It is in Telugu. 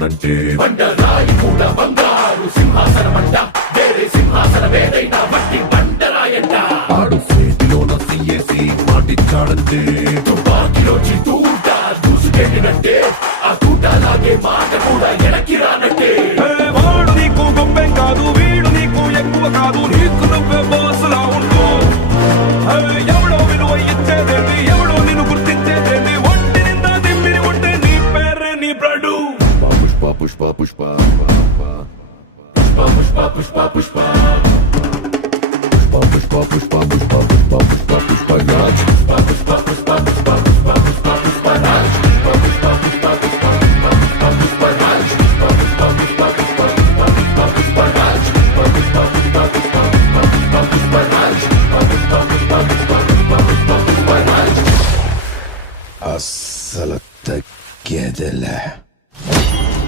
అంటే బండరాయి కూడా బంగారు సింహాసనమంట వేరే సింహాసనమేదైనా మట్టి బండరాయంట ఆడు చేతిలోన సిఏసి మాటిచ్చాడంటే తుపాకిలోచి తూట దూసుకెళ్ళినట్టే ఆ తూటలాగే మాట కూడా ఎనక్కి రానట్టే వాడు నీకు గొప్పేం కాదు వీడు నీకు ఎక్కువ కాదు నీకు నువ్వే బాసులా ఉండు ఎవడో విలువ ఇచ్చేదేంటి ఎవడో నిన్ను గుర్తించేదేంటి ఒంటి నిందా దిమ్మిరి ఉంటే నీ పేరే నీ బ్రడు పుష్ప పుష్ప పుష్ప పుష్ప పుష్ప పుష్ప పుష్ప పుష్ప పుష్ప పుష్ప పుష్ప పుష్ప పుష్ప పుష్ప రాజ్ పుష్ప పుష్ప పుష్ప పుష్ప పుష్ప పుష్ప పుష్ప రాజ్